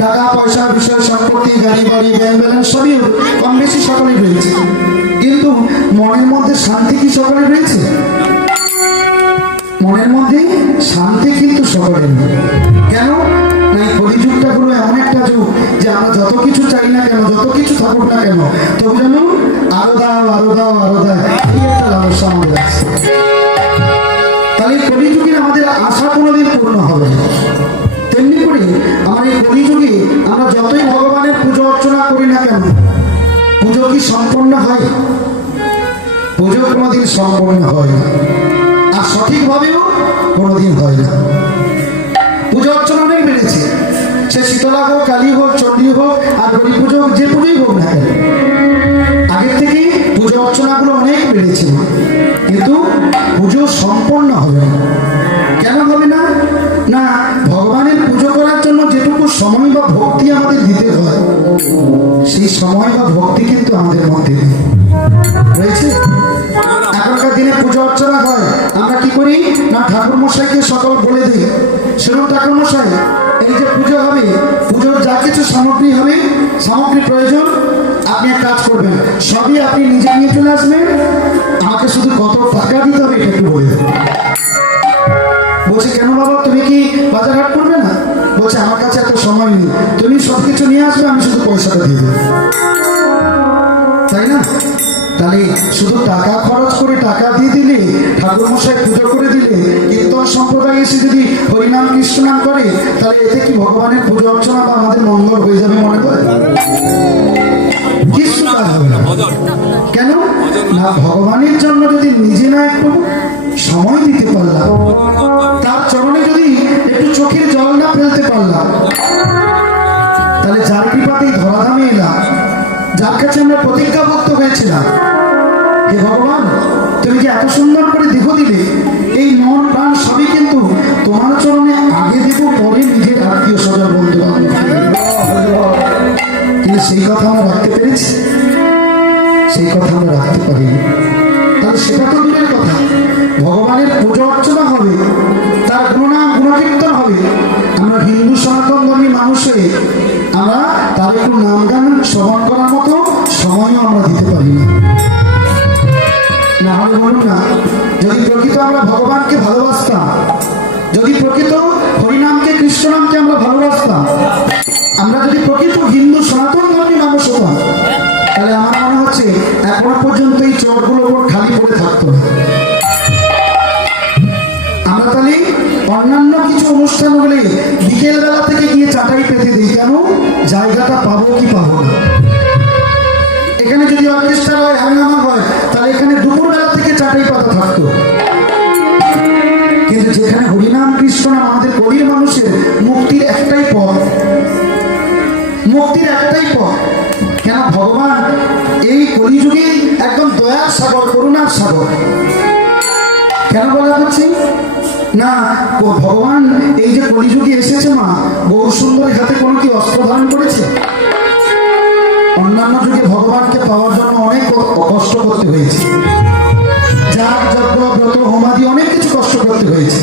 টাকা পয়সা বিষয় সম্পত্তি গাড়ি বাড়ি ব্যাংক ব্যালেন্স সবই কম বেশি সকলেই রয়েছে, কিন্তু মনের মধ্যে শান্তি কি সকলের রয়েছে? মনের মধ্যে শান্তি কিন্তু সকলের নেই। কেন? না, এই কলিযুগটা হলো এমন একটা যুগ যে আমরা যত কিছু চাই না কেন, যত কিছু থাকুক না কেন, তবু যেন আরো দাও আরো দাও আরো দাও, এই একটা লালসা আমাদের আছে। তাহলে কলিযুগে আমাদের আশা কোনোদিন পূর্ণ হবে না। তেমনি করে আমার এই কলিযুগে আমরা যতই ভগবানের পুজো অর্চনা করি না কেন, পুজো কি সম্পন্ন হয়? পুজো কোনোদিন সম্পন্ন হয় না, আর সঠিকভাবেও কোনোদিন হয় না। পুজো অর্চনা অনেক বেড়েছে, সে শীতলা হোক, কালী হোক, চণ্ডী হোক, আর গরিব পুজো হোক, যে পুজোই হোক না কেন, আগের থেকে পুজো অর্চনাগুলো অনেক বেড়েছিল, কিন্তু পুজো সম্পন্ন হবে না। কেন হবে না? না, ভগবানের পুজো করার জন্য যেটুকু সময় বা ভক্তি আমাদের দিতে হয়, সেই সময় বা ভক্তি কিন্তু আমাদের মধ্যে নেই। রয়েছে। এখনকার দিনে পুজো অর্চনা হয়, আমরা কি করি না, ঠাকুর মশাইকে সকল বলে দিই, শুনুন ঠাকুর মশাই, এই যে পুজো হবে, পুজোর যা কিছু সামগ্রী হবে, সামগ্রী প্রয়োজন, আপনি এক কাজ করবেন, সবই আপনি নিজে নিয়ে চলে আসবেন, আমাকে শুধু কত টাকা দিতে হবে এটা একটু বলে দেবেন। বলছে কেন বাবা, তুমি কি বাজার হাট করবে না? বলছে আমার কাছে এত সময় নেই, তুমি সবকিছু নিয়ে আসবে, আমি শুধু পয়সাটা দিয়ে দেবো। তাই না? তাহলে শুধু টাকা খরচ করে টাকা দিয়ে দিলে, ঠাকুর মশাই পুজো করে দিলে, কীর্তন সম্প্রদায় এসে যদি হরিনাম কৃষ্ণ নাম করে, তাহলে এতে কি ভগবানের পুজো অর্চনা বা আমাদের মঙ্গল হয়ে যাবে মনে করে? কিছু কাজ হবে না। কেন না, ভগবানের জন্য যদি নিজে না একটু সময় দিতে পারলাম, তার চরণে যদি একটু চোখের জল না ফেলতে পারলাম, তাহলে যার কৃপাতেই ধরাধামে এলাম, যার কাছে আমরা প্রতিজ্ঞাবদ্ধ হয়েছিলাম, হে ভগবান তুমি যে এত সুন্দর করে দেহ দিলে, এই মন প্রাণ সবই কিন্তু তোমার চরণে আগে দেব, পরে নিজের আত্মীয় স্বজন বন্ধু বান্ধব, কিন্তু সেই কথা আমরা রাখতে পেরেছি? সেই কথা আমরা রাখতে পারিনি। তাহলে সেটা তো দূরের কথা, ভগবানের পুজো অর্চনা হবে, তার গুণনাম গুণকীর্তন হবে, আমরা হিন্দু সনাতন ধর্মী মানুষ হয়ে আমরা তার একটু নাম গান শ্রবণ করার মতো সময়ও আমরা দিতে পারি না। না হলে বলুন না, যদি প্রকৃত আমরা ভগবানকে ভালোবাসতাম, যদি প্রকৃত হরিনামকে কৃষ্ণনামকে আমরা ভালোবাসতাম, আমরা যদি প্রকৃত হিন্দু সনাতন ধর্মী মানুষ হতাম, তাহলে আমার মনে হচ্ছে এখনো পর্যন্ত এই চরগুলো ওপর খালি পড়ে থাকতো না। আমরা তাহলে অন্যান্য কিছু অনুষ্ঠান হলে বিকেল বেলা থেকে গিয়ে চাটাই পেতে দিই, কেন? জায়গাটা পাবো কি পাবো না। এখানে যদি অর্কেস্ট্রা হয়, হাঙ্গামা হয়, তাহলে এখানে দুপুর বেলা থেকে চাটাই পাতা থাকতো। কিন্তু যেখানে হরিনাম কৃষ্ণ নাম আমাদের গরিব মানুষের মুক্তির একটাই পথ, মুক্তির একটাই পথ। কেন? ভগবান এই কলিযুগে একদম দয়ার সাগর, করুণার সাগর। কেন বলা হচ্ছে না, ভগবান এই যে কলিযুগে এসেছে, মা বহু সুন্দরী হাতে কোনো কি অস্ত্র ধারণ করেছে? অন্যান্য যুগে ভগবানকে পাওয়ার জন্য অনেক কষ্ট করতে হয়েছে, যাগ যজ্ঞ ব্রত হোমাদি অনেক কিছু কষ্ট করতে হয়েছে,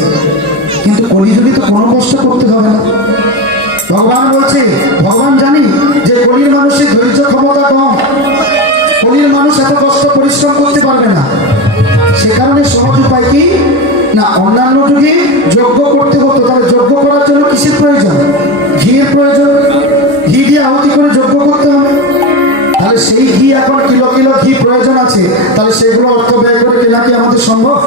কিন্তু কলিযুগে তো কোনো কষ্ট করতে হবে না। ভগবান বলছে, ভগবান জানি যে কলির মানুষের ধৈর্য ক্ষমতা কম, কলির মানুষ এত কষ্ট পরিশ্রম করতে পারবে না, সে কারণে সহজ উপায় কি না, অন্যান্য যুগে যজ্ঞ করতে হতো, তাহলে যজ্ঞ করার জন্য কিসের প্রয়োজন? ঘিয়ের প্রয়োজন, ঘি দিয়ে আহুতি করে যজ্ঞ করতে হবে। তাহলে সেই ঘি এখন কিলো কিলো ঘি প্রয়োজন আছে, তাহলে সেগুলো অর্থ ব্যয় করে কেনা কি আমাদের সম্ভব?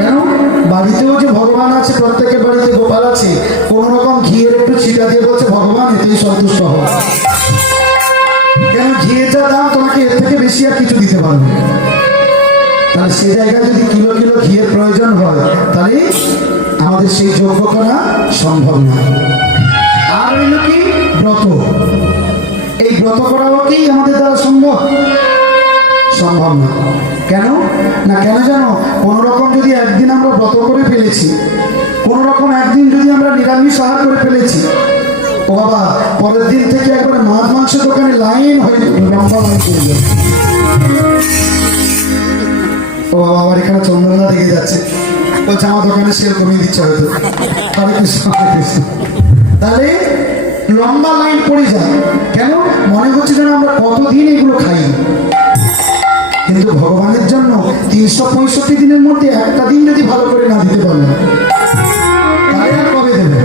কেন? বাড়িতেও যে ভগবান আছে, প্রত্যেকের বাড়িতে গোপাল আছে, কোন রকম ঘিয়ের একটু ছিটা দিয়ে বলছে ভগবান এতেই সন্তুষ্ট হও। কেন? ঘিয়ের যা দাম, তোমাকে এর থেকে বেশি আর কিছু দিতে পারবে। তাহলে সে জায়গায় যদি কিলো কিলো ঘিয়ের প্রয়োজন হয়, তাহলে আমাদের সেই যজ্ঞ করা সম্ভব না। আর হইল কি? ব্রত। এই ব্রত করাও কি আমাদের দ্বারা সম্ভব? সম্ভব না। কেন না, কেন জানো? কোনো রকম যদি একদিন আমরা ব্রত করে ফেলেছি, কোনো রকম একদিন যদি আমরা নিরামিষ আহার করে ফেলেছি, ও বাবা পরের দিন থেকে একবারে মাছ মাংসের দোকানে লাইন হয়ে লম্বা লাইন করে যাবে। ও বাবা আমার এখানে চন্দ্রনা দেখে যাচ্ছে, বলছে আমার দোকানে সেল কমিয়ে দিচ্ছে হয়তো। তাহলে লম্বা লাইন পড়ে যায়। কেন? মনে হচ্ছে যেন আমরা কতদিন এগুলো খাই, কিন্তু ভগবানের জন্য 365 দিনের মধ্যে একটা দিন যদি ভালো করে না দিতে পারলেন, তাহলে আর কবে দেবে?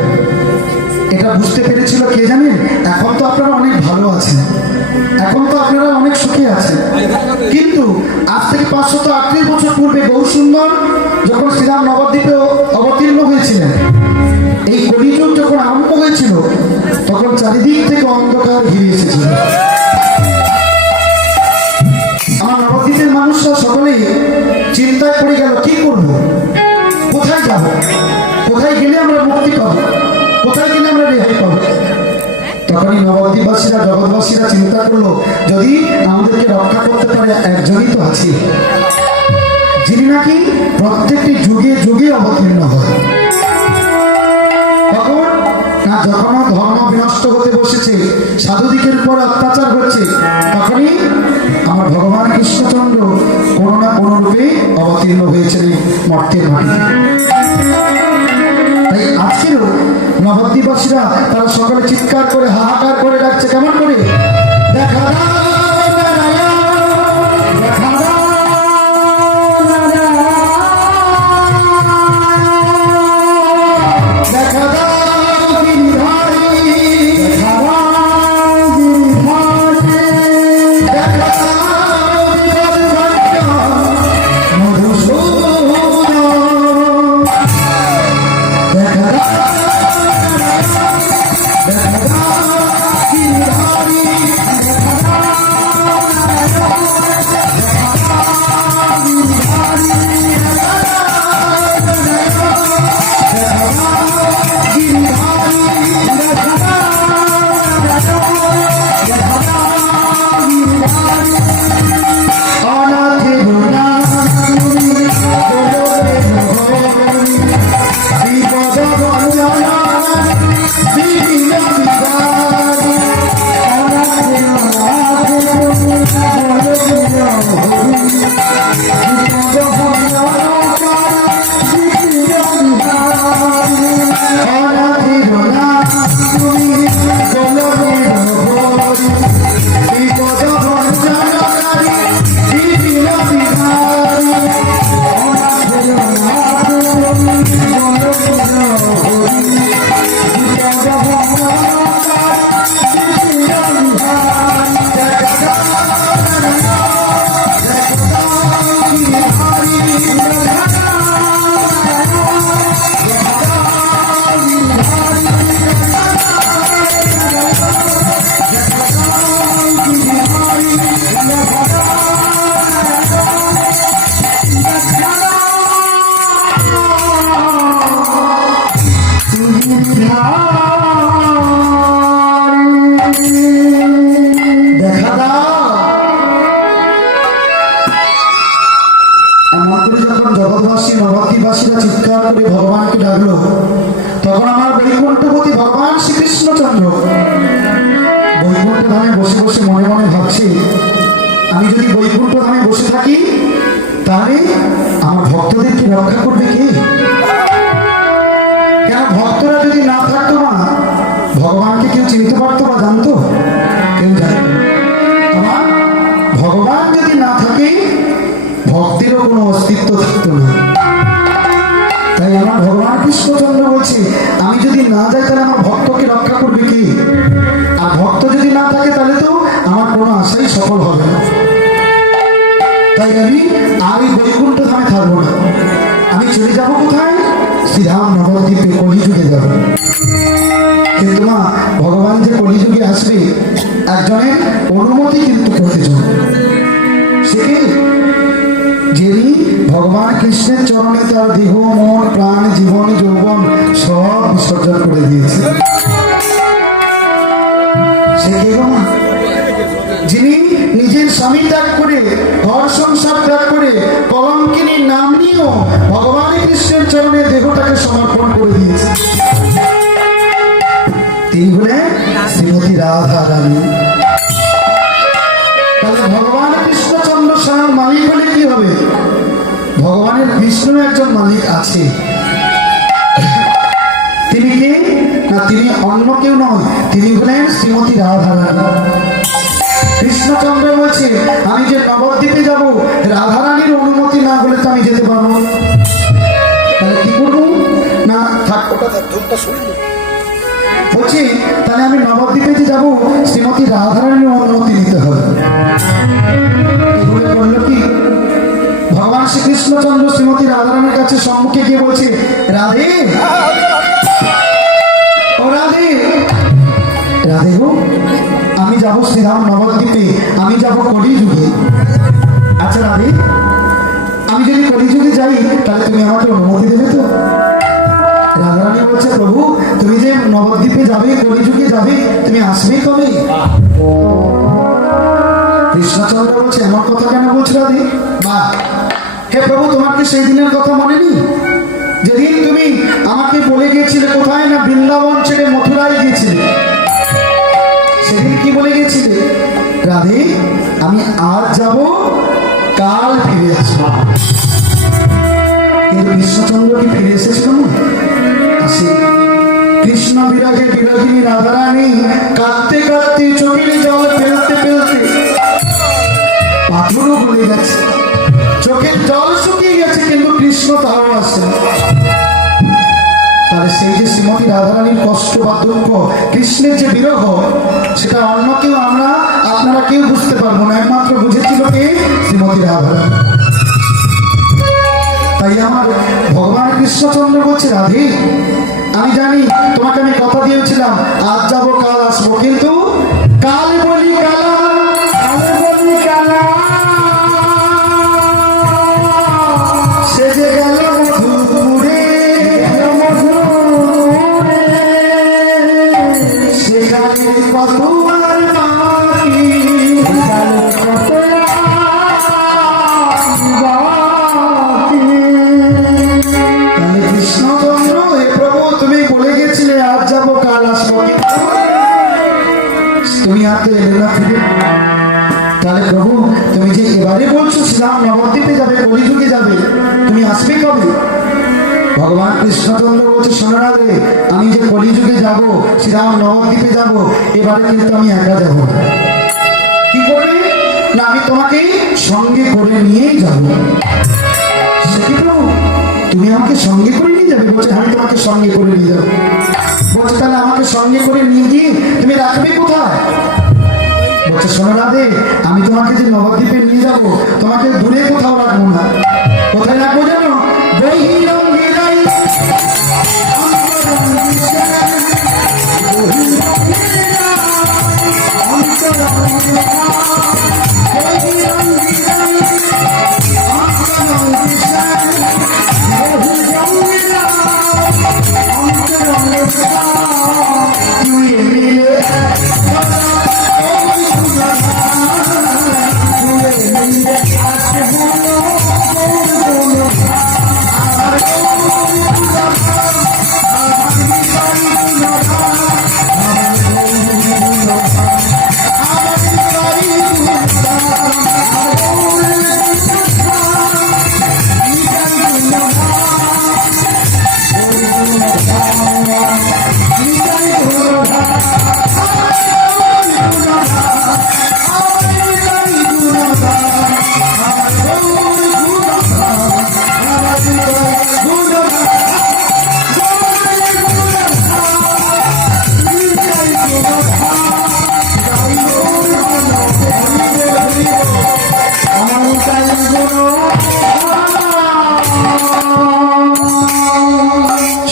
এটা বুঝতে পেরেছিল কে জানেন? এখন তো আপনারা অনেক ভালো আছেন, এখন তো আপনারা অনেক সুখে আছেন, কিন্তু আজ থেকে 538 বছর পূর্বে বহু সুন্দর যখন শ্রীরাম নবদ্বীপে অবতীর্ণ হয়েছিলেন, এই কলিযুগ যখন আরম্ভ হয়েছিল, তখন চারিদিক থেকে অন্ধকার ঘিরে এসেছিল। আমার নবদ্বীপের মানুষরা সকলেই চিন্তায় পড়ে গেল, কি করব, কোথায় যাব, কোথায় গেলে আমরা মুক্তি পাবো, কোথায় গেলে আমরা রেহাই পাবো। তখনই নবদ্বীপবাসীরা, জগৎবাসীরা চিন্তা করলো, যদি আমাদেরকে রক্ষা করতে পারে একজনই তো আছে, যিনি নাকি প্রত্যেকটি যুগে যুগে অবতীর্ণ হয়। তখন না যখন ধর্ম বিনষ্ট হতে বসেছে, সাধুদিকের উপর অত্যাচার হচ্ছে, তখনই আমার ভগবান কৃষ্ণচন্দ্র কোনো না কোনো রূপে অবতীর্ণ হয়েছেন মর্তের মাটিতে। তাই আজকেরও নবদ্বীপবাসীরা তারা সকালে চিৎকার করে হাহাকার করে ডাকছে, কেমন করে, দেখা নবদ্বীপবাসীরা চিৎকার করে ভগবানকে ডাকলো, তখন আমার বৈকুণ্ঠপতি ভগবান শ্রীকৃষ্ণচন্দ্র বৈকুণ্ঠ ধামে বসে বসে মনে মনে ভাবছে, আমি যদি বৈকুণ্ঠ ধামে বসে থাকি তাহলে আমার ভক্তদেরকে রক্ষা করবে কে? কেন ভক্তরা যদি না থাকতো না, ভগবানকে কেউ চিনতে পারতো বা জানতো? কেউ জানে আমার ভগবান যদি না থাকে, ভক্তেরও কোনো অস্তিত্ব থাকতো না। তাই আমার ভগবান কৃষ্ণচন্দ্র বলছে, আমি যদি না যাই তাহলে আমার ভক্তকে রক্ষা করবে কি? আর ভক্ত যদি না থাকে তাহলে তো আমার কোনো আশাই সফল হবে না। তাই আমি আর এই বৈকুণ্ঠ ধামে থাকবো না, আমি চলে যাব কোথায়? শ্রীধাম নবদ্বীপে কলিযুগে যাব। কিন্তু মা, ভগবান যে কলিযুগে আসবে একজনের অনুমতি কিন্তু প্রয়োজন। সে যিনি ভগবান কৃষ্ণের চরণে তার দেহ, মন, প্রাণ, জীবন, যৌবন সব বিসর্জন করে দিয়েছে। সে কে গো মা? যিনি নিজের স্বামী ত্যাগ করে, ঘর সংসার ত্যাগ করে, কলঙ্কিনীর নাম নিয়েও ভগবান কৃষ্ণের চরণে দেহটাকে সমর্পণ করে দিয়েছে। তিনি হলেন শ্রীমতী রাধা রানী। তাহলে ভগবান কৃষ্ণচন্দ্র স্বয়ং মালিক হলে কি হবে? ভগবানের বিষ্ণু একজন মালিক আছে। তিনি কে না, তিনি অন্য কেউ নয়, তিনি হলেন শ্রীমতী রাধা রানী। কৃষ্ণচন্দ্র বলছে, আমি যে নবদ্বীপে যাব, রাধারানীর অনুমতি না হলে তো আমি যেতে পারবো না। তাহলে কি করবো না, থাক ওটা ধূপটা শুনবো বলছি, তাহলে আমি নবদ্বীপে যে যাবো, শ্রীমতী রাধারানীর অনুমতি নিতে হবে। এগুলো করলো কি, ভগবান শ্রীকৃষ্ণচন্দ্র শ্রীমতী রাধারানীর কাছে সম্মুখে গিয়ে বলছে, রাধে ও রাধে, রাধে গো, আমি যাবো শ্রীধাম নবদ্বীপে, আমি যাবো কলিযুগে। আচ্ছা আমাকে অনুমতি দেবে তো? রাধারানী বলছে, প্রভু তুমি যে নবদ্বীপে যাবে, কলিযুগে যাবে, তুমি আসবে কবে? কৃষ্ণচন্দ্র বলছে, এমন কথা কেন বলছো রাধে? বা হে প্রভু, তোমার কি সেই দিনের কথা মনে নেই, যেদিন তুমি আমাকে বলে গিয়েছিলে, কোথায় না বৃন্দাবন ছেড়ে মথুরায় গিয়েছিলে? সেদিন কি বলে গিয়েছিলে? রাধে, আমি আজ যাব, কাল ফিরে আসবো। কিন্তু কৃষ্ণচন্দ্র কি ফিরে এসেছিল না? আসে। কৃষ্ণ বিরাগে বিরাগিনী রাধারানী কাঁদতে কাঁদতে, চোখের জল ফেলতে ফেলতে পাথরও গলে গেছে, চোখের জল শুকিয়ে গেছে, কিন্তু কৃষ্ণ তাও আসে। তাহলে সেই যে শ্রীমতী রাধারানীর কষ্ট বা দুঃখ, কৃষ্ণের যে বিরহ, সেটা অন্য কেউ, আপনারা কেউ বুঝতে পারবো না, একমাত্র বুঝেছিল কে? শ্রীমতী রাধারানী। তাই আমার ভগবান কৃষ্ণচন্দ্র বলছে, রাধে আমি জানি তোমাকে আমি কথা দিয়েছিলাম আজ যাবো কাল আসবো, কিন্তু কাল বলি কালা, সে যে গেল মধুপুরে, সেখানে কত আর বাকি, কৃষ্ণচন্দ্র হে প্রভু তুমি বলে গেছিলে আজ যাবো কাল আসবো, তুমি আর তো এলে না ফিরে। তাহলে প্রভু তুমি যে এবারে বলছো শ্রীরাম নবদ্বীপে যাবে, কলিযুগে যাবে, তুমি আসবে কবে? ভগবান কৃষ্ণচন্দ্র বলছে, শোনো না রে, আমি যে কলিযুগে যাব, শ্রীরাম নবদ্বীপে যাব, এবারে কিন্তু আমি একা যাব। কি করবে না, আমি তোমাকে সঙ্গে করে নিয়েই যাব। সে কি প্রভু, তুমি আমাকে সঙ্গে করে নিয়ে যাবে? বলছে, আমি তোমাকে সঙ্গে করে নিয়ে যাবো। বলছে, তাহলে আমাকে সঙ্গে করে নিয়ে গিয়ে তুমি রাখবে কোথায়? বলছে, শোনো রাধে, আমি তোমাকে যে নবদ্বীপে নিয়ে যাবো, তোমাকে দূরে কোথাও রাখবো না। কোথায় রাখবো জানো? বহিরঙ্গিরাই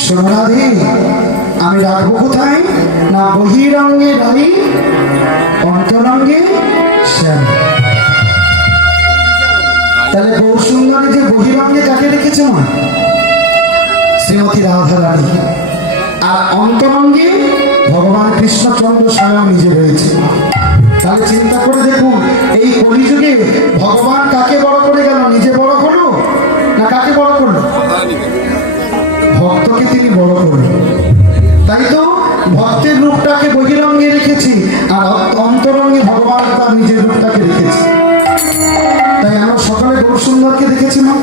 সোনাধি আমি রাখবো কোথায় না? বহিরঙ্গে রানী, অন্তরঙ্গে শ্যাম। তাহলে বহু সুন্দরী যে বহিরঙ্গে কাকে রেখেছে মা? শ্রীমতী রাধারানী। আর অন্তরঙ্গে ভগবান কৃষ্ণচন্দ্র স্বয়ং নিজে রয়েছে। তাহলে চিন্তা করে দেখুন, এই কলিযুগে ভগবান কাকে বড় করে গেল? নিজে বড় হলো না কাকে বড় করলো? ভক্তকে তিনি বড় করলেন। তাই তো ভক্তের রূপটাকে বহিরঙ্গে রেখেছি, আর অন্তরঙ্গে ভগবান তার নিজের রূপটাকে রেখেছি। তাই আমরা সকালে গৌর সুন্দরকে দেখেছি না?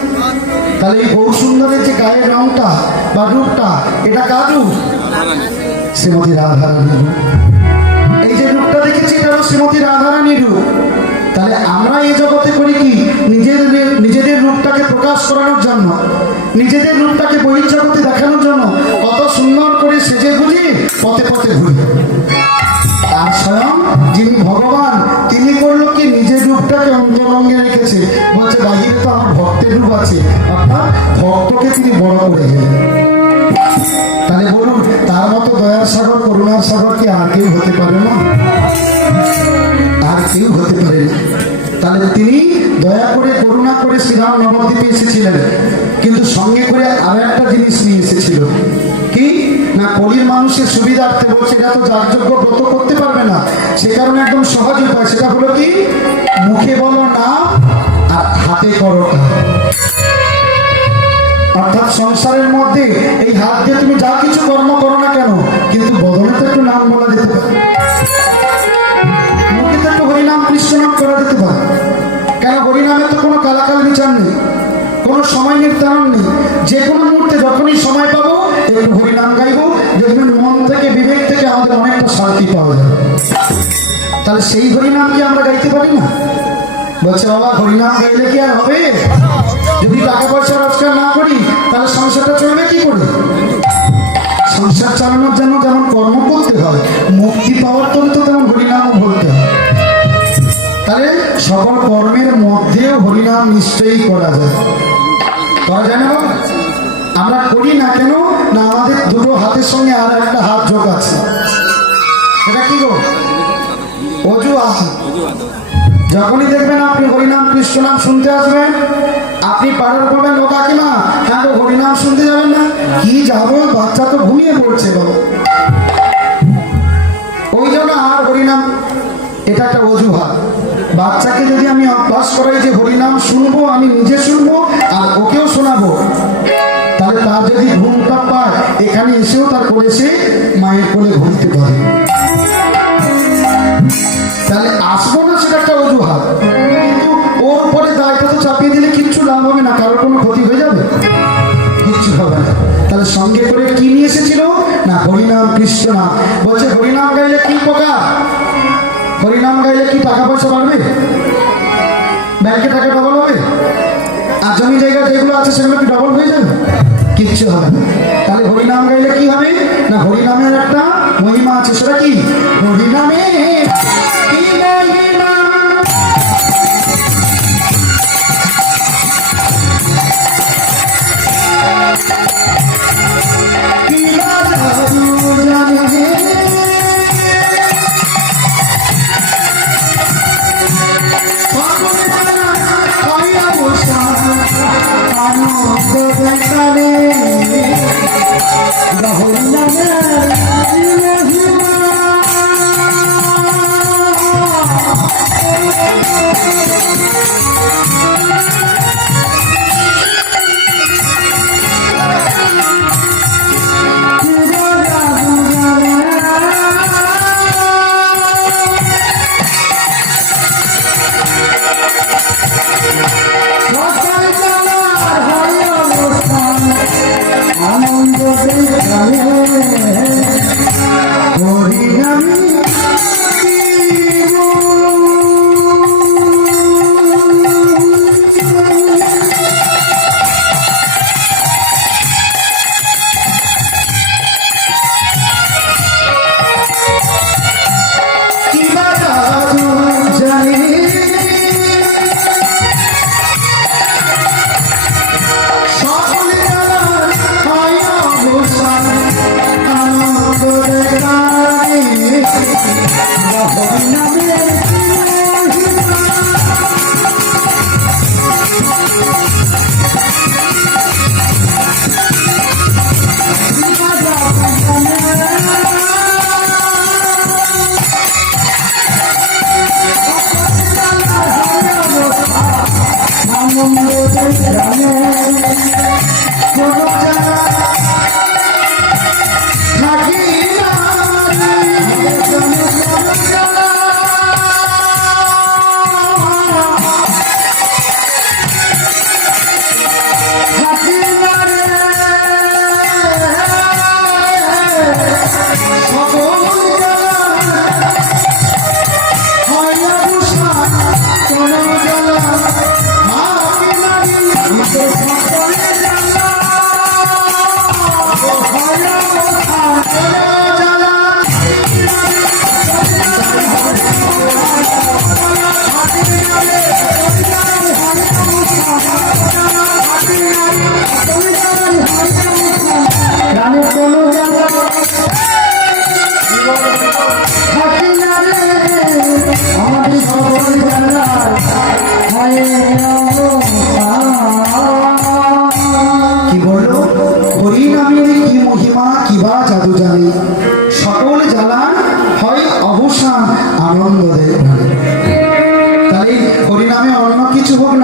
তাহলে এই গৌর সুন্দরের যে গায়ের রংটা বা রূপটা, এটা কার রূপ? শ্রীমতী রাধারানীর রূপ। এই যে রূপটা দেখেছি, এটা হলো শ্রীমতী রাধারানীর রূপ। তাহলে আমরা এই জগতে করি কি? নিজেদের রূপটাকে প্রকাশ করানোর জন্য, নিজেদের রূপটাকে বহির্জগতে দেখানোর জন্য কত সুন্দর করে সেজে গুজি পথে পথে ঘুরি। আর স্বয়ং যিনি ভগবান, তিনি করলো কি? নিজের রূপটাকে অন্তরঙ্গে রেখেছে। বলছে, বাহিরে তো আমার ভক্তের রূপ আছে, অর্থাৎ ভক্তকে তিনি বড় করে গেলেন। তাহলে বলুন, তার মতো দয়ার সাগর, করুণার সাগর কি আর কেউ হতে পারে না? আর কেউ হতে পারে না। তাহলে তিনি দয়া করে করুণা করে শ্রীরাম নবদ্বীপে এসেছিলেন, কিন্তু সঙ্গে করে আরো একটা জিনিস নিয়ে এসেছিল। কি না, কলির মানুষের সুবিধার্থে বলছে এটা তো যাগযজ্ঞ ব্রত করতে পারবে না, সে কারণে একদম সহজ উপায়, সেটা হলো কি, মুখে বলো না আর হাতে করো কাজ। অর্থাৎ সংসারের মধ্যে এই হাত দিয়ে তুমি যা কিছু কর্ম করো না কেন, কিন্তু বদলে তো একটু নাম বলা যেতে পারে, মুখে তো একটু হরিনাম কৃষ্ণ নাম করা যেতে পারে। কেন, হরিনামের তো কোনো কালাকাল বিচার নেই, কোনো সময় নির্ধারণ নেই, যে কোনো মুহূর্তে যখনই সময় পাবো একটু হরিনাম গাইবো, দেখবেন মন থেকে বিবেক থেকে আমাদের অনেকটা শান্তি পাওয়া যাবে। তাহলে সেই হরিনাম কি আমরা গাইতে পারি না? বলছে বাবা হরিনাম গাইলে কি আর হবে? যদি টাকা পয়সা রোজগার না করি তাহলে সংসারটা চলবে কি করে? সংসার চালানোর জন্য যেমন কর্ম করতে হয়, মুক্তি পাওয়ার জন্য তো তেমন হরিনামও বলতে হয়। তাহলে সকল কর্মের মধ্যেও হরিনাম নিশ্চয়ই করা যায়। করা যায় না? আমরা করি না কেন না, আমাদের দুটো হাতের সঙ্গে আর একটা হাত যোগ আছে, সেটা কি গো? অজু হাত। যখনই দেখবেন আপনি হরিনাম কৃষ্ণ নাম শুনতে আসবেন, আপনি পাড়ার বলবেন ও কাকিমা হ্যাঁ গো হরিনাম শুনতে যাবেন না? কি যাবো, বাচ্চা তো ঘুমিয়ে পড়ছে বাবা, ওই জন্য আর হরিনাম, এটা একটা অজুহাত। বাচ্চাকে যদি আমি অভ্যাস করাই যে হরিনাম শুনবো, আমি নিজে শুনবো আর ওকেও শোনাবো, তাহলে তার যদি ঘুমটা পায় এখানে এসেও তার কোলে সে মায়ের কোলে ঘুরতে পারে। তাহলে আসবো না সেটা একটা অজুহাত, কিন্তু ওর উপরে দায়টা তো চাপিয়ে দিলে কিচ্ছু লাভ হবে না, কারোর কোনো ক্ষতি হয়ে যাবে, কিচ্ছু হবে না। তাহলে সঙ্গে করে কি নিয়ে এসেছিল না, হরিনাম কৃষ্ণ নাম। বলছে হরিনাম গাইলে কি উপকার? হরিনাম গাইলে কি টাকা পয়সা বাড়বে? ব্যাংকে টাকা ডবল হবে? আর জমি জায়গা যেগুলো আছে সেগুলো কি ডবল হয়ে যাবে? কিচ্ছু হবে না। তাহলে হরিনাম গাইলে কি হবে না, হরিনামের একটা মহিমা আছে, সেটা কি? হরিনামে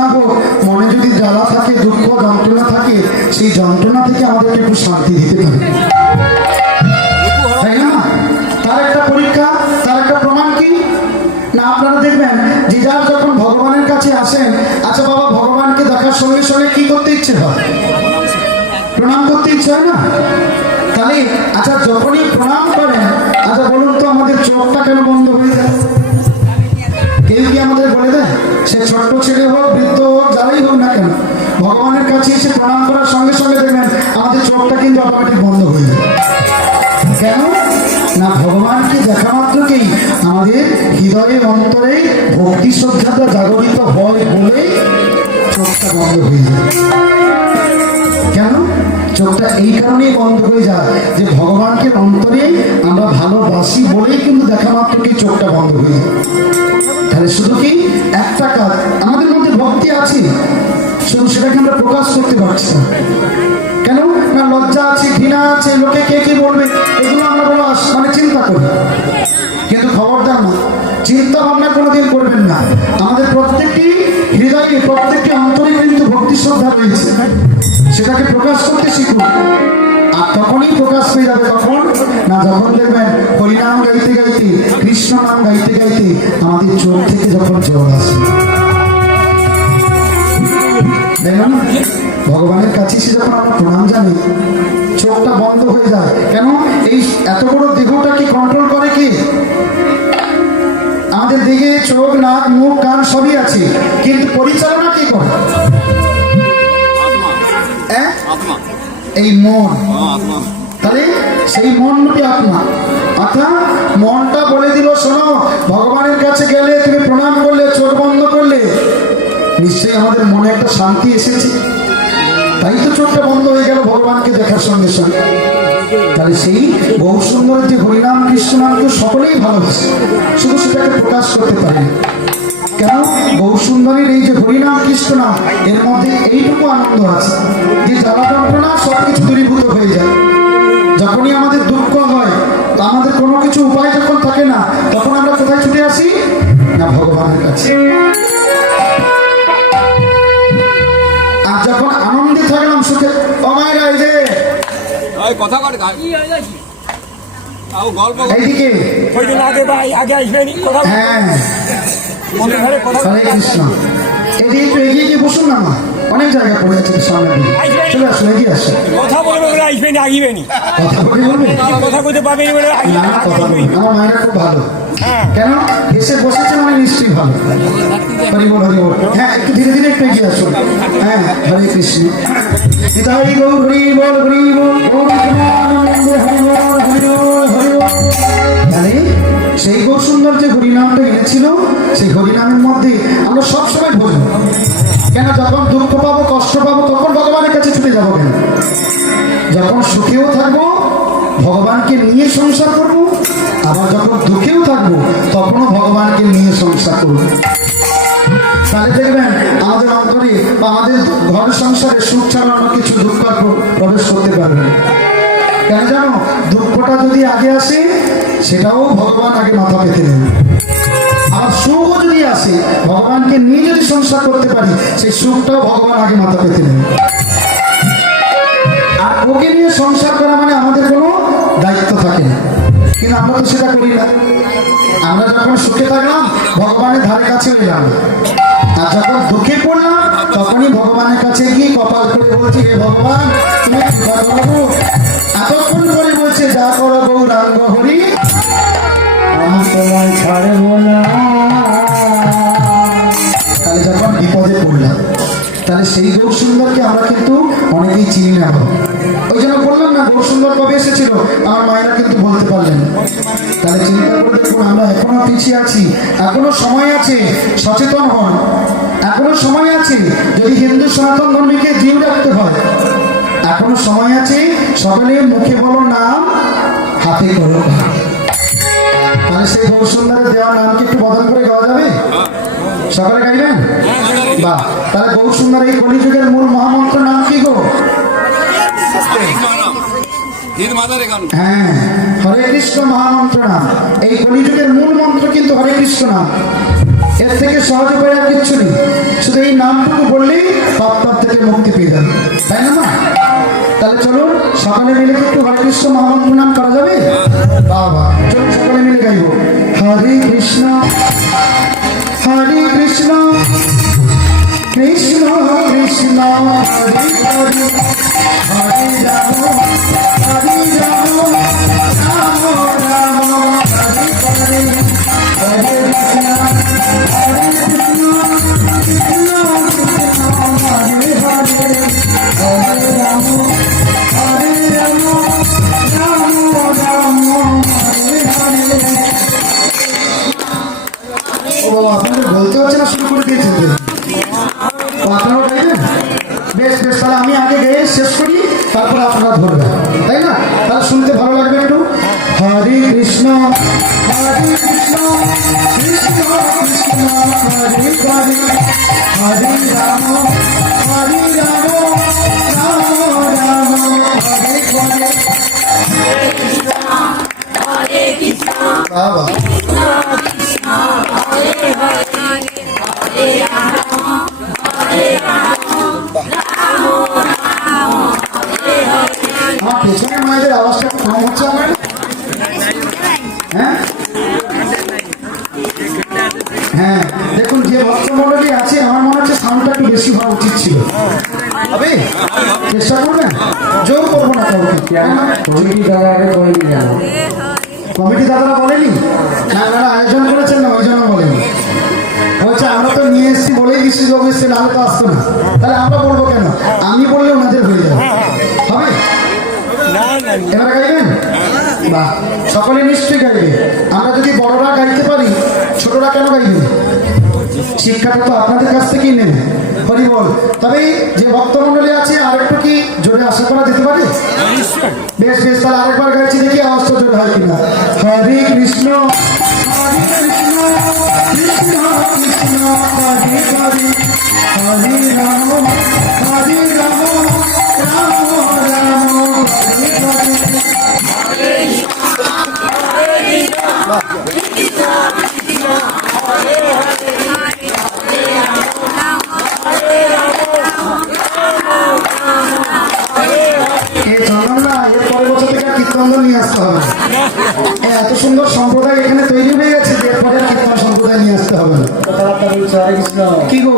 না হোক, মনে যদি জ্বালা থাকে, দুঃখ যন্ত্রণা থাকে, সেই যন্ত্রণা থেকে আমাদেরকে একটু শান্তি দিতে পারে, তাই না? তার একটা পরীক্ষা, তার একটা প্রমাণ কি না, আপনারা দেখবেন যে যার যখন ভগবানের কাছে আসেন, আচ্ছা বাবা, ভগবানকে দেখার সঙ্গে সঙ্গে কি করতে ইচ্ছে হয়? প্রণাম করতে ইচ্ছে হয় না? তাহলে আচ্ছা, যখনই প্রণাম করেন, আচ্ছা বলুন তো, আমাদের চোখটা কেন বন্ধ হয়ে যায়? কেউ কি আমাদের বলে দেয়? সে ছোট্ট ছেলে হোক, বৃদ্ধ হোক, যারাই হোক না কেন, ভগবানের কাছে এসে প্রণাম করার সঙ্গে সঙ্গে দেখবেন আমাদের চোখটা কিন্তু অটোমেটিক বন্ধ হয়ে যায়। কেন না, ভগবানকে দেখা মাত্রকেই আমাদের হৃদয়ের অন্তরে ভক্তি শ্রদ্ধাটা জাগরিত হয় বলে চোখটা বন্ধ হয়ে যায়। কেন চোখটা এই কারণেই বন্ধ হয়ে যায় যে ভগবানকে অন্তরে আমরা ভালোবাসি বলেই কিন্তু দেখা মাত্রকেই চোখটা বন্ধ হয়ে যায়। তাহলে শুধু কি একটা কাজ, আমাদের মধ্যে ভক্তি আছে, শুধু সেটাকে আমরা প্রকাশ করতে পারছি না। কেন না, লজ্জা আছে, ঘৃণা আছে, লোকে কে কি বলবে, এগুলো আমরা বড় মানে চিন্তা করি। কিন্তু খবরদার না, চিন্তা ভাবনা কোনোদিন করবেন না। আমাদের প্রত্যেকটি হৃদয়ে, প্রত্যেকটি অন্তরে কিন্তু ভক্তি শ্রদ্ধা রয়েছে, সেটাকে প্রকাশ করতে শিখুন। আর তখনই প্রকাশ পেয়ে যাবে, তখন না যখন দেখবেন হরিনাম গাইতে গাইতে, কৃষ্ণ নাম গাইতে গাইতে আমাদের চোখ থেকে যখন জল আসবে। ভগবানের কাছে সে যখন আমরা প্রণাম জানি, চোখটা বন্ধ হয়ে যায়। কেন? এই এত বড় দেহটাকে কন্ট্রোল করে কি? আমাদের দিকে চোখ, নাক, মুখ, কান সবই আছে, কিন্তু পরিচালনা কি করে? এই মন। তাহলে সেই মনটি আত্মা, অর্থাৎ মনটা বলে দিল, শোনো, ভগবানের কাছে গেলে, তুমি প্রণাম করলে, চোখ বন্ধ করলে, নিশ্চয়ই আমাদের মনে একটা শান্তি এসেছে, তাই তো চোখটা বন্ধ হয়ে গেল ভগবানকে দেখার সঙ্গে সঙ্গে। তাহলে সেই বহু সুন্দরের যে হরিনাম কৃষ্ণ নাম তো সকলেই ভালোবাসে, শুধু সেটাকে প্রকাশ করতে পারে। কেন? বহু সুন্দরীর এই যে হরিনাম কৃষ্ণ নাম, এর মধ্যে এইটুকু আনন্দ আছে যে জ্বালা যন্ত্রণা সবকিছু দূরীভূত হয়ে যায়। যখনই আমাদের দুঃখ হয়, আমাদের কোনো কিছু উপায় যখন থাকে না, তখন আমরা কোথায় ছুটে আসি না, ভগবানের কাছে। আর যখন আনন্দে থাকলাম, সুখে, অমায়রা এই যে কথা এইদিকে, হ্যাঁ, হরে কৃষ্ণ, এদিকে একটু এগিয়ে গিয়ে বসুন না, মা, অনেক জায়গা পড়ে যাচ্ছে সামনে দিকে, চলে আসুন, এগিয়ে আসুন। কথা বলবে বলে আসবেনি, আগিবেনি, কথা বলবে, কথা বলতে পারবেনি বলে না, কথা বলবে। আমার মায়েরা খুব ভালো, কেন এসে বসেছে মানে নিশ্চয়ই ভালো। হরি বল, হরি বল। হ্যাঁ, একটু ধীরে ধীরে একটু এগিয়ে আসুন। হ্যাঁ, হরে কৃষ্ণ, নিতাই গৌর, হরি বল, হরি বল, গৌর প্রেমানন্দে, হরি বল, হরি বল, হরি বল। তাহলে সেই গৌর সুন্দর যে হরিনামটা এনেছিল, সেই হরিনামের মধ্যে আমরা সবসময় ভরব। কেন? যখন দুঃখ পাবো, কষ্ট পাবো, তখন ভগবানের কাছে ছুটে যাবো। কেন? যখন সুখেও থাকবো, ভগবানকে নিয়ে সংসার করবো, আবার যখন দুঃখেও থাকবো, তখনও ভগবানকে নিয়ে সংসার করবো। তাহলে দেখবেন আমাদের অন্তরে বা আমাদের ঘর সংসারে সুখ ছাড়া আমরা কিছু দুঃখ প্রবেশ করতে পারবে না। কেন জানো? দুঃখটা যদি আগে আসে, সেটাও ভগবান আগে মাথা পেতে নেবে। আর সুখও যদি আসে, ভগবানকে নিয়ে যদি সংসার করতে পারি, সেই সুখটাও ভগবান আগে মাথা পেতে নেবে। আর ওকে নিয়ে সংসার করা মানে আমাদের কোনো দায়িত্ব থাকে না, কিন্তু আমরা তো সেটা করি না। আমরা যখন সুখে থাকলাম, ভগবানের ধারে কাছে এলাম, আর যখন দুঃখে পড়লাম, তখনই ভগবানের কাছে গিয়ে কপাল করে বলছি, হে ভগবান, তুমি কৃপা করো। এতক্ষণ করে বলছে, যা করো গৌরাঙ্গ হরি, আমি তোমায় ছাড়বো না। তাহলে যখন বিপদে পড়লাম, তাহলে সেই গৌর সুন্দরকে আমরা কিন্তু অনেকেই চিনি না। ওই জন্য বললাম না, গৌর সুন্দর কবে এসেছিল, আমার মায়েরা কিন্তু বলতে পারলেন। তাহলে চিন্তা করে দেখুন, আমরা এখনো পিছিয়ে আছি, এখনো সময় আছে, সচেতন হন, এখনো সময় আছে। যদি হিন্দু সনাতন ধর্মীকে জিউ রাখতে হয়, এখনো সময় আছে। সকলে মুখে বলো নাম, হাতে করো। তাহলে সেই গৌর সুন্দরের দেওয়া নামকে একটু বদল করে গাওয়া যাবে? সকলে গাইবেন? বাহ, তাহলে গৌর সুন্দর এই কলিযুগের মূল মহামন্ত্র নাম কি গো? হ্যাঁ, হরে কৃষ্ণ মহামন্ত্র নাম। এই কলিযুগের মূল মন্ত্র কিন্তু হরে কৃষ্ণ নাম। এর থেকে সহজ উপায় আর কিচ্ছু নেই, শুধু এই নামটুকু বললেই পাপ থেকে মুক্তি পেয়ে যাবে, তাই না মা? তাহলে চলুন সকালে মিলে কি একটু হরে কৃষ্ণ মহামন্ত্র নাম করা যাবে? বাবা চলুন সকালে মিলে গাইব হরে কৃষ্ণ কৃষ্ণ কৃষ্ণ হরে হরে হরে রাম রাম রাম হরে হরে হরে কৃষ্ণ কৃষ্ণ হরে হরে হরে রাম রাম হরে হরে। ও আপনাদের বলতে হচ্ছে না, শুরু করে দিয়েছেন তো? ও আপনারাও গাইবেন? বেশ বেশ, তাহলে আমি আগে গেয়ে শেষ করি, তারপরে আপনারা ধরবেন, তাই না? তাহলে শুনতে ভালো লাগবে একটু। হরে কৃষ্ণ কৃষ্ণ কৃষ্ণ হরে হরে হরে রাম রাম রাম হরে হরে। বাবা আমার পেছনের মায়েদের আওয়াজটা একটু কম হচ্ছে আমার, হ্যাঁ হ্যাঁ দেখুন যে ভক্তমণ্ডলী আছে আমার মনে হচ্ছে সাউন্ডটা একটু বেশি হওয়া উচিত ছিল, হবে? চেষ্টা করবেন, জোর করবো না কাউকে। কমিটি দাদারা বলেনি না, আপনারা আয়োজন করেছেন না, ওই জন্য বলেনি। বলছে আমরা তো নিয়ে এসেছি বলেই বৃষ্টি যোগ এসছে, নাহলে তো আসতো না। তাহলে আমরা বলবো কেন? আমি বললে ওনাদের হয়ে যাবে, হবে? এবার গাইবেন? বাহ, সকলে নিশ্চয়ই গাইবে। আমরা যদি বড়রা গাইতে পারি, ছোটরা কেন গাইবে? শিক্ষাটা তো আপনাদের কাছ থেকেই নেবে, হরি বল। তবে যে ভক্তমণ্ডলী আছে আর একটু কি জোরে আশা করা যেতে পারে? বেশ বেশ, তাহলে আরেকবার গাইছি, দেখি আওয়াজটা জোরে হয় কিনা। হরে কৃষ্ণ কৃষ্ণ কৃষ্ণ হরে হরে হরে রাম রাম রাম হরে হরে। নিয়ে আসতে হবে, এত সুন্দর সম্প্রদায় এখানে তৈরি হয়ে গেছে যে এরপরে কীর্তন সম্প্রদায় নিয়ে আসতে হবে না। কি গো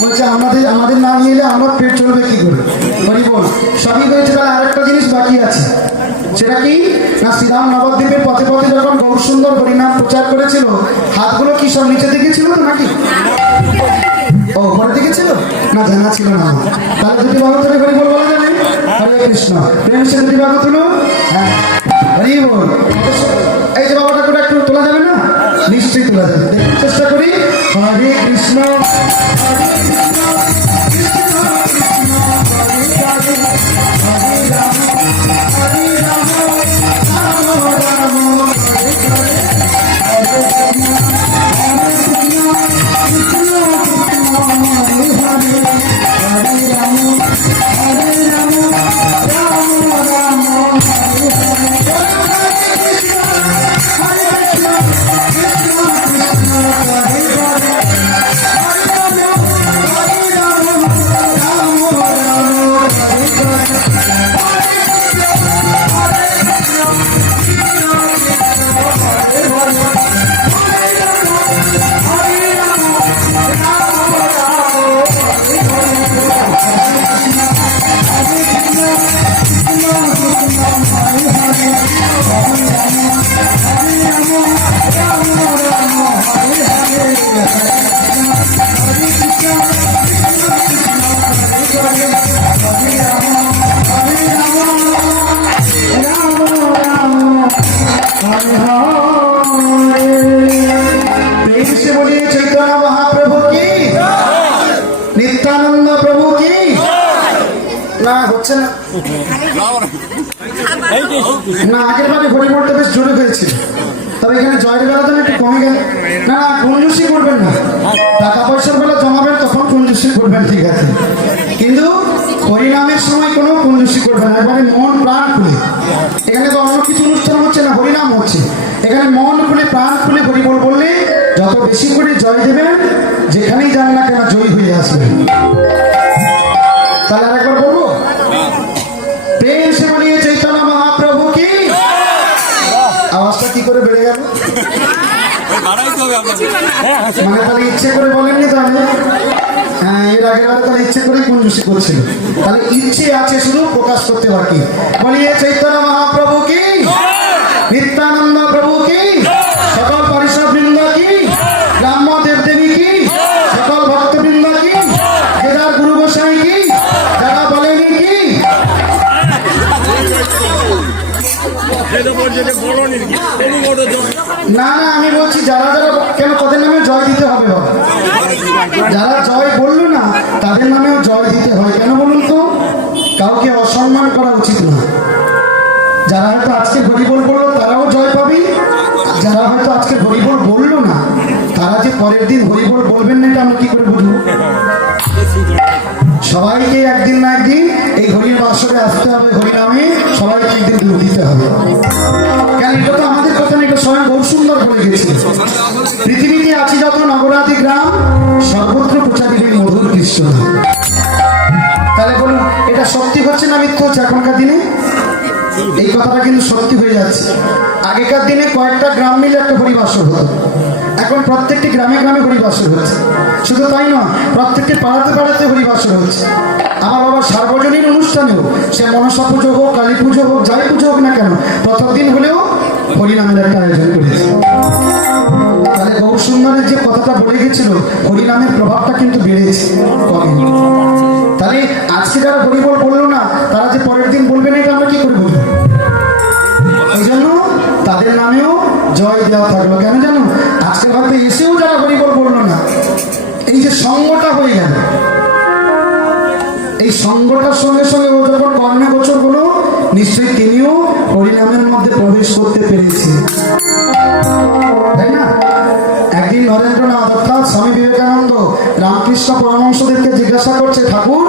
বলছে আমাদের না নিয়ে এলে আমার পেট চলবে কি করে? হরি বল। সবই হয়েছে, তাহলে আরেকটা জিনিস বাকি আছে, সেটা কি না শ্রীরাম নবদ্বীপের পথে পথে যখন গৌর সুন্দর হরিনাম প্রচার করেছিল, হাতগুলো কি সব নিচে দিকে ছিল তো নাকি? ও উপরে দিকে ছিল না, জানা ছিল না। তাহলে দুটি বাহু তুলে হরি বল বলা যাবে? হরে কৃষ্ণ প্রেম সে দুটি বাহু তুলো, হ্যাঁ হরি বল। এই যে বাবাটা করে একটু তোলা যাবে না? নিশ্চয়ই তোলা যাবে, দেখুন চেষ্টা করি। হরে কৃষ্ণ হরে কৃষ্ণ কৃষ্ণ কৃষ্ণ হরে হরে হরে রাম রাম রাম হরে হরে হরে কৃষ্ণ নিত্যানন্দ প্রভু কি না হচ্ছে না না আগের বারে হরিবোলটা বেশ জোরে হয়েছিল, তবে এখানে জয়ের বেলা তো একটু কমে গেল। না কঞ্জুসি করবেন না, টাকা পয়সার বেলা জমাবেন তখন কঞ্জুসি করবেন, ঠিক আছে, কিন্তু হরিনামের সময় কোনো কঞ্জুসি করবেন না, এবারে মন প্রাণ খুলে। এখানে তো অন্য কিছু অনুষ্ঠান হচ্ছে না, হরিনাম হচ্ছে, এখানে মন যত বেশি করে জয় দেবেন, যেখানেই যান না কেন জয়ী হয়ে আসবেন। তাহলে আরেকবার বলবো, প্রেম সে বলিয়ে চৈতন্য মহাপ্রভু কি। আওয়াজটা কি করে বেড়ে গেল? মানে তাহলে ইচ্ছে করে বলেননি তাহলে? হ্যাঁ, এর আগের বারে তাহলে ইচ্ছে করেই কঞ্জুসি করছিল। তাহলে ইচ্ছে আছে, শুধু প্রকাশ করতে বাকি। বলিয়ে চৈতন্য মহাপ্রভু কি, নিত্যানন্দ প্রভু কি, সকল পরিষদ বৃন্দ কি, গ্রাম্য দেবদেবী কি, সকল ভক্তবৃন্দ কি, কেদার গুরু গোসাই কি, যারা বলেনি কি। না না, আমি বলছি যারা যারা, কেন তাদের নামে জয় দিতে হবে বাবা? যারা জয় বললো না তাদের নামেও জয় দিতে হয়। কেন বলুন তো? কাউকে অসম্মান করা উচিত না। যারা হয়তো আজকে হরিবোল বললো তারাও জয় পাবি, যারা হয়তো আজকে হরিবোল বললো না তারা যে পরের দিন হরিবোল বলবেন না, এটা আমরা কি করে বুঝবো? সবাইকে একদিন না একদিন এই হরির বাসরে আসতে হবে, হরিনামে সবাইকে একদিন ডুব দিতে হবে। কেন, এটা তো আমাদের কথা না, এটা স্বয়ং বহু সুন্দর বলে গেছে। পৃথিবীতে আছে যত নগরাদি গ্রাম, সর্বত্র প্রচারিত এই মধুর কৃষ্ণ নাম। তাহলে বলুন, এটা সত্যি হচ্ছে না মিথ্যা হচ্ছে এখনকার দিনে? এই কথাটা কিন্তু সত্যি হয়ে যাচ্ছে। আগেকার দিনে কয়েকটা গ্রাম মিলে একটা হরিবাসর হতো, এখন প্রত্যেকটি গ্রামে গ্রামে হরিবাসর হচ্ছে। শুধু তাই নয়, প্রত্যেকটি পাড়াতে পাড়াতে হরিবাসর হচ্ছে। আমার বাবা সার্বজনীন অনুষ্ঠানেও, সে মনসা পুজো হোক, কালী পুজো হোক, যাই পুজো হোক না কেন, প্রথম দিন হলেও হরিনামের একটা আয়োজন করেছে। তাহলে গৌর সুন্দরের যে কথাটা বলে গেছিল, হরিনামের প্রভাবটা কিন্তু বেড়েছে, কমেনি। তাহলে আজকে যারা হরিবোল বললো না তারা যে পরের দিন বলবে না, এটা আমরা কি করে বলবো? এই জন্য তাদের নামেও জয় দেওয়া থাকলো। কেন জানো? আজকে হয়তো এসেও যারা হরিবোল বললো না, এই যে সঙ্গটা হয়ে গেল, এই সঙ্গটার সঙ্গে সঙ্গে ও যখন কর্ণে গোচর হলো, নিশ্চয়ই তিনিও হরিনামের মধ্যে প্রবেশ করতে পেরেছে, তাই না? একদিন নরেন্দ্রনাথ অর্থাৎ স্বামী বিবেকানন্দ রামকৃষ্ণ পরমহংসদেরকে জিজ্ঞাসা করছে, ঠাকুর,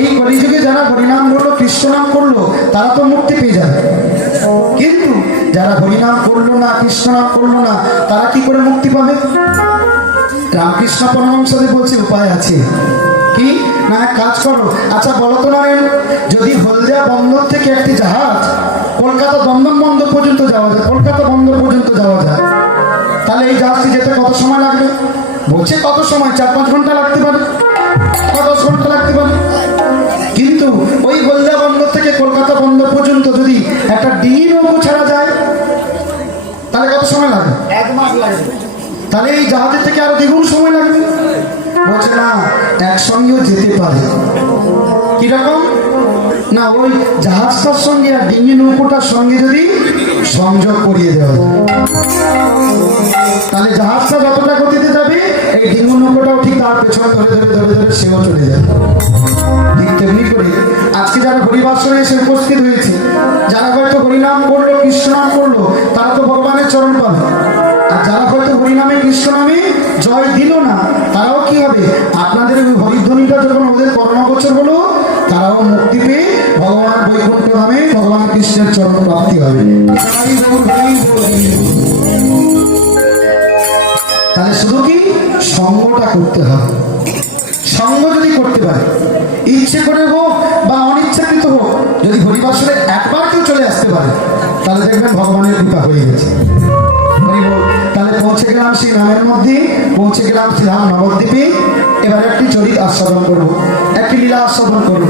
এই কলিযুগে যারা হরিনাম বললো, কৃষ্ণ নাম করলো, তারা তো মুক্তি পেয়ে যাবে, কিন্তু যারা হরিনাম করলো না, কৃষ্ণ নাম করলো না, তারা কি করে মুক্তি পাবে? রামকৃষ্ণ পরমহংসদেব বলছে, উপায় আছে। কি না, এক কাজ করো, আচ্ছা বলো তো নারায়ণ, যদি হলদিয়া বন্দর থেকে একটি জাহাজ কলকাতা দমদম বন্দর পর্যন্ত যাওয়া যায়, কলকাতা বন্দর পর্যন্ত যাওয়া যায়, তাহলে এই জাহাজটি যেতে কত সময় লাগবে? বলছে কত সময়, 4-5 ঘন্টা লাগতে পারে, 10 ঘন্টা লাগতে পারে। কিন্তু ওই হলদিয়া বন্দর থেকে কলকাতা বন্দর পর্যন্ত যদি একটা ডিঙি নৌকো ছাড়া যায়, তাহলে কত সময় লাগবে? 1 মাস লাগবে। তাহলে এই জাহাজের থেকে আরো দ্বিগুণ সময় লাগবে। বলছে না, একসঙ্গেও যেতে পারে। কিরকম না, ওই জাহাজটার সঙ্গে আর ডিঙি নৌকোটার সঙ্গে যদি সংযোগ করিয়ে দেওয়া যায়, তাহলে জাহাজটা যতটা গতিতে যাবে, এই ডিঙি নৌকোটাও ঠিক তার পেছনে ধরে ধরে ধরে ধরে সেও চলে যাবে। ঠিক তেমনি করে আজকে যারা হরিবাসরে এসে উপস্থিত হয়েছে, যারা হয়তো হরিনাম করলো, কৃষ্ণ নাম করলো, তারা তো ভগবানের চরণ পাবে। আর যারা হয়তো হরিনামে কৃষ্ণ নামে জয় দিল না, তারাও কি হবে? আপনাদের ওই হরিধ্বনিটা যখন ওদের কর্ণগোচর হলো, তারাও মুক্তি পেয়ে ভগবান বৈকুণ্ঠ ধামে ভগবান কৃষ্ণের চরণ প্রাপ্তি হবে। তাহলে শুধু কি সঙ্গটা করতে হবে। সঙ্গ যদি করতে পারে, ইচ্ছে করে হোক বা অনিচ্ছাকৃত হোক, যদি হরিবাসরে একবার কেউ চলে আসতে পারে, তাহলে দেখবেন ভগবানের কৃপা হয়ে গেছে। তাহলে পৌঁছে গেলাম সেই নামের মধ্যে, পৌঁছে গেলাম শ্রীধাম নবদ্বীপে। এবার একটি চরিত আস্বাদন করবো, একটি লীলা আস্বাদন করবো।